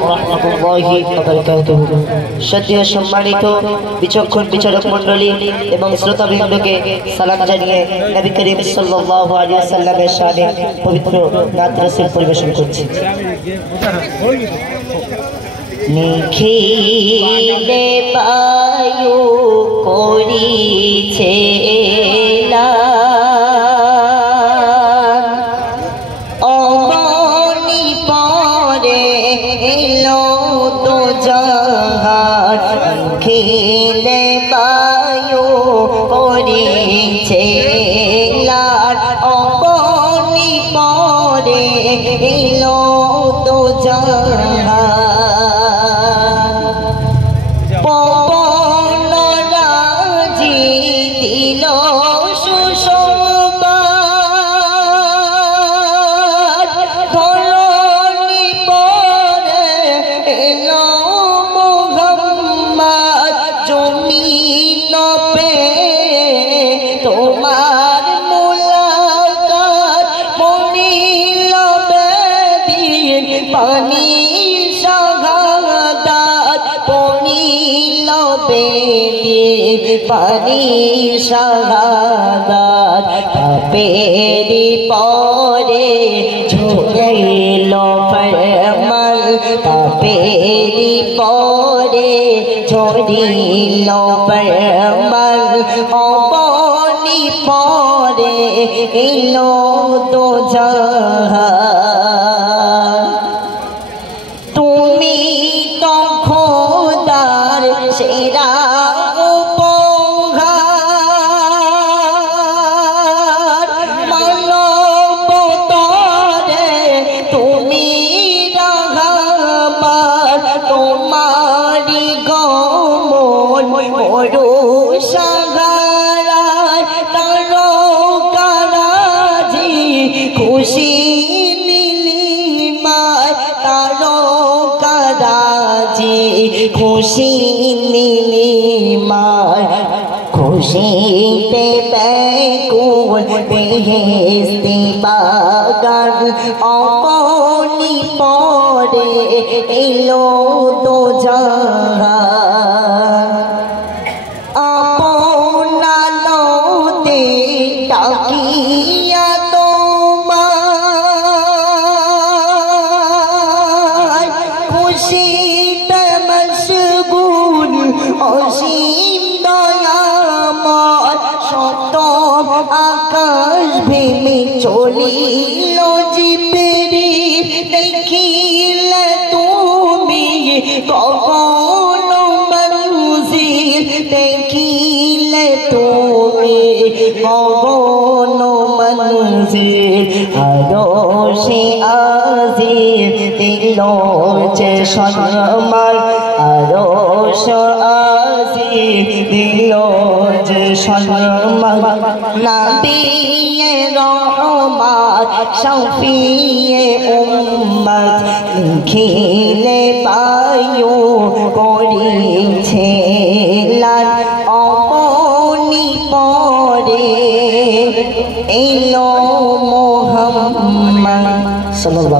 ওয়া রাহমাতুল্লাহি ওয়া বারাকাতুহু। সত্যিই সম্মানিত বিচক্ষণ বিচারক মণ্ডলী এবং শ্রোতাবৃন্দকে সালাম জানিয়ে নবী করিম সাল্লাল্লাহু আলাইহি ওয়াসাল্লামের শানে পবিত্র নাত রাসূল পরিবেশন করছি। নিখিলে বায়ু করিছে অমনি পরে এলো তো জাহান। নিখিলে বায়ু করিছে অমনি পরে এলো তো জাহান। তোমার মুলাকাত মনিল বেদিন পানি শাহাদাত মনিল বেদিন পানি শাহাদাত পাপেরি পরে ঝুলাইল ফরমান পাপেরি পরে ঝরিল ফরমান অবনি পরে এলো তো জাহান। তুমি তো খোদার সেরা উপহার মানবতারে তুমি রাহমান। তোমারি গমন মরু সাগরায় তারকারাজি খুশি নীলিমায় তারকারাজি খুশি নীলিমায় খুশিতে ব্যাকুল বেহেশতি বাগান অমনি পরে এলো তো জাহান। আপনালোতে ডাকিয়া তোমায় খুশিতে মশগুল অসীম দয়াময় শত আকাশ ভেঙে চলিল জিবরিল। দেখিলে তুমি কখন মঞ্জিল দেখিলে তুমি কখন মঞ্জিল আরশে আজিম দিল যে সম্মান আরশ আজিম দিল যে সম্মান। নবিয়ে রহমত শফিয়ে উম্মত নিখিলে বায়ু করিছে লাল অমনি পরে এলো মুহাম্মদ সাল্লাল্লাহু